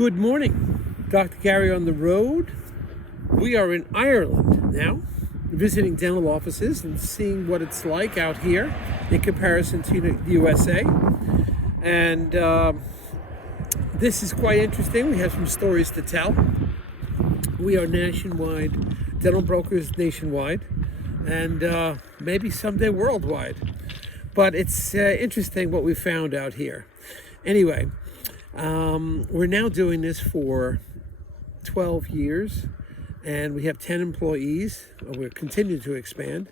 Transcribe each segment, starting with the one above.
Good morning, Dr. Gary on the road. We are in Ireland now, visiting dental offices and seeing what it's like out here in comparison to the USA. And this is quite interesting. We have some stories to tell. We are nationwide, dental brokers nationwide, and maybe someday worldwide. But it's interesting what we found out here. Anyway, we're now doing this for 12 years, and we have 10 employees. We're continuing to expand.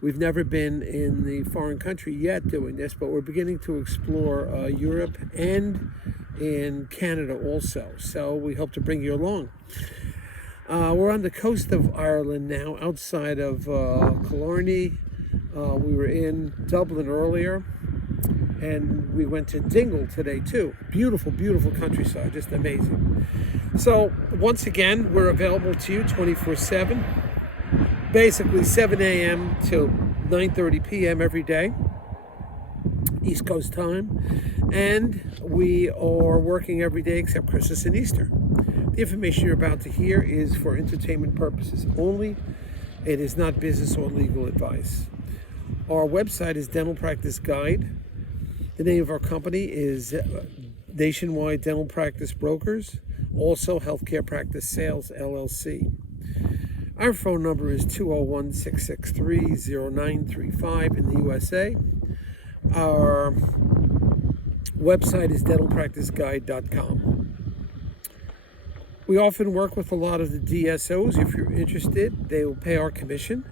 We've never been in the foreign country yet doing this, but we're beginning to explore Europe and in Canada also. So we hope to bring you along. We're on the coast of Ireland now, outside of Killarney. We were in Dublin earlier, and we went to Dingle today too. Beautiful, beautiful countryside, just amazing. So once again, we're available to you 24/7, basically 7 a.m. till 9:30 p.m. every day, East Coast time, and we are working every day except Christmas and Easter. The information you're about to hear is for entertainment purposes only. It is not business or legal advice. Our website is Dental Practice Guide. The name of our company is Nationwide Dental Practice Brokers, also Healthcare Practice Sales LLC. Our phone number is 201-663-0935 in the USA. Our website is dentalpracticeguide.com. We often work with a lot of the DSOs. If you're interested, they will pay our commission,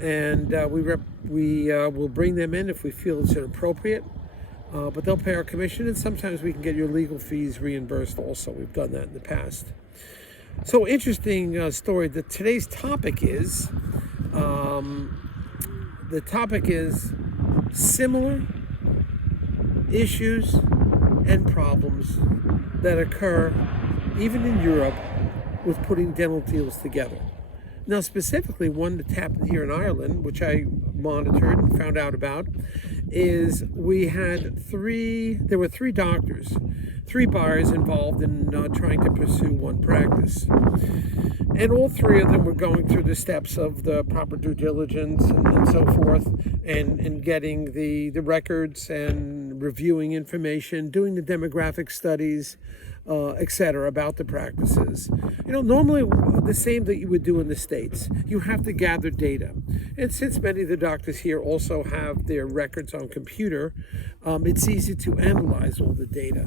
and we will bring them in if we feel it's inappropriate. But they'll pay our commission, and sometimes we can get your legal fees reimbursed also. We've done that in the past. So interesting story. Today's topic is, similar issues and problems that occur even in Europe with putting dental deals together. Now, specifically, one that's happened here in Ireland, which I monitored and found out about, is there were three doctors, three buyers involved in trying to pursue one practice. And all three of them were going through the steps of the proper due diligence and so forth, and getting the records and reviewing information, doing the demographic studies, etc., about the practices. Normally the same that you would do in the States. You have to gather data. And since many of the doctors here also have their records on computer, it's easy to analyze all the data.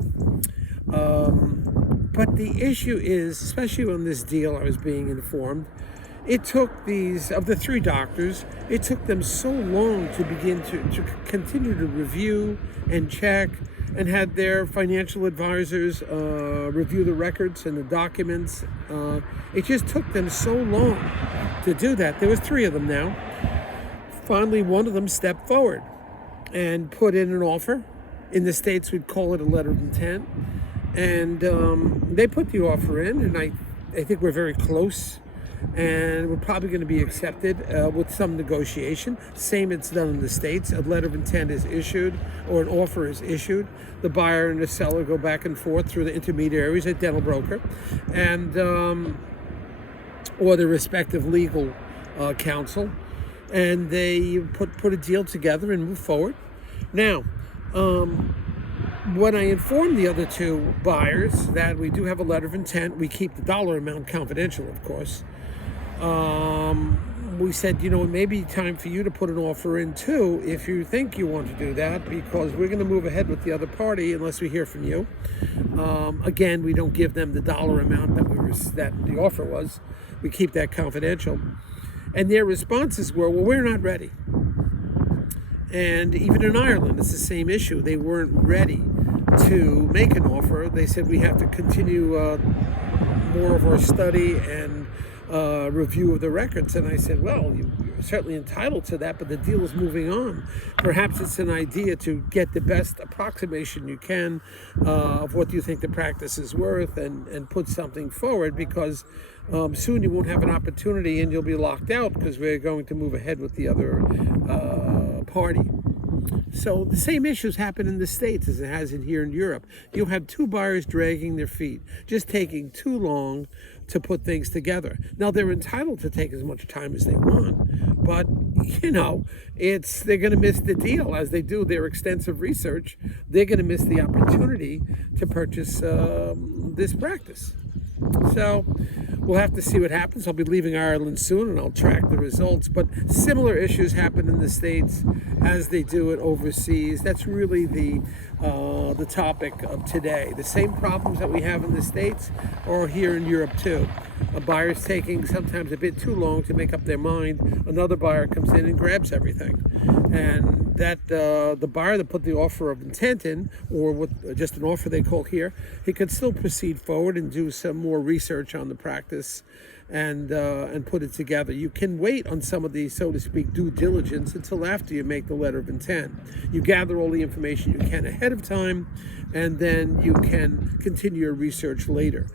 But the issue is, especially on this deal, I was being informed, it took of the three doctors, it took them so long to begin to continue to review and check, and had their financial advisors review the records and the documents. It just took them so long to do that. There was three of them now. Finally, one of them stepped forward and put in an offer. In the States, we'd call it a letter of intent. And they put the offer in, and I think we're very close, and we're probably going to be accepted with some negotiation. Same it's done in the States. A letter of intent is issued, or an offer is issued. The buyer and the seller go back and forth through the intermediaries, a dental broker, and or the respective legal counsel, and they put a deal together and move forward. Now, when I informed the other two buyers that we do have a letter of intent, we keep the dollar amount confidential, of course. We said, it may be time for you to put an offer in too, if you think you want to do that, because we're going to move ahead with the other party unless we hear from you. Again, we don't give them the dollar amount that the offer was. We keep that confidential. And their responses were, well, we're not ready. And even in Ireland, it's the same issue. They weren't ready to make an offer. They said we have to continue more of our study and review of the records. And I said, well, you're certainly entitled to that, but the deal is moving on. Perhaps it's an idea to get the best approximation you can of what you think the practice is worth, and put something forward, because soon you won't have an opportunity and you'll be locked out, because we're going to move ahead with the other party. So the same issues happen in the States as it has in here in Europe. You'll have two buyers dragging their feet, just taking too long to put things together. Now they're entitled to take as much time as they want, but they're going to miss the deal as they do their extensive research. They're going to miss the opportunity to purchase this practice. So we'll have to see what happens. I'll be leaving Ireland soon and I'll track the results. But similar issues happen in the States as they do it overseas. That's really the topic of today. The same problems that we have in the States are here in Europe too. A buyer's taking sometimes a bit too long to make up their mind. Another buyer comes in and grabs everything. And that the buyer that put the offer of intent in, or with just an offer they call here, he could still proceed forward and do some more research on the practice and put it together. You can wait on some of the, so to speak, due diligence until after you make the letter of intent. You gather all the information you can ahead of time, and then you can continue your research later.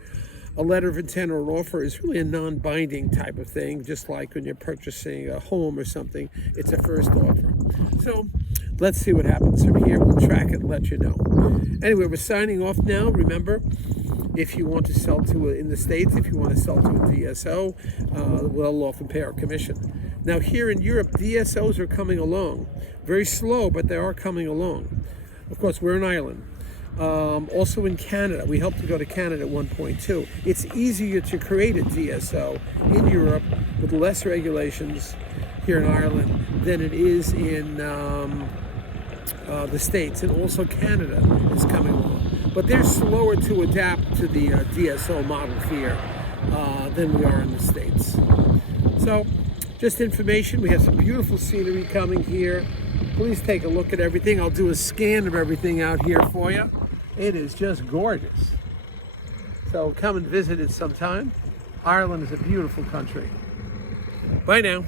A letter of intent or an offer is really a non-binding type of thing, just like when you're purchasing a home or something. It's a first offer. So let's see what happens from here. We'll track it and let you know. Anyway, we're signing off now. Remember, if you want to sell in the States, if you want to sell to a DSO, we'll often pay our commission. Now here in Europe, DSOs are coming along. Very slow, but they are coming along. Of course, we're in Ireland. Also in Canada, we hope to go to Canada at one point too. It's easier to create a DSO in Europe with less regulations here in Ireland than it is in the States, and also Canada is coming along. But they're slower to adapt to the DSO model here than we are in the States. So just information. We have some beautiful scenery coming here. Please take a look at everything. I'll do a scan of everything out here for you. It is just gorgeous. So come and visit it sometime. Ireland is a beautiful country. Bye now.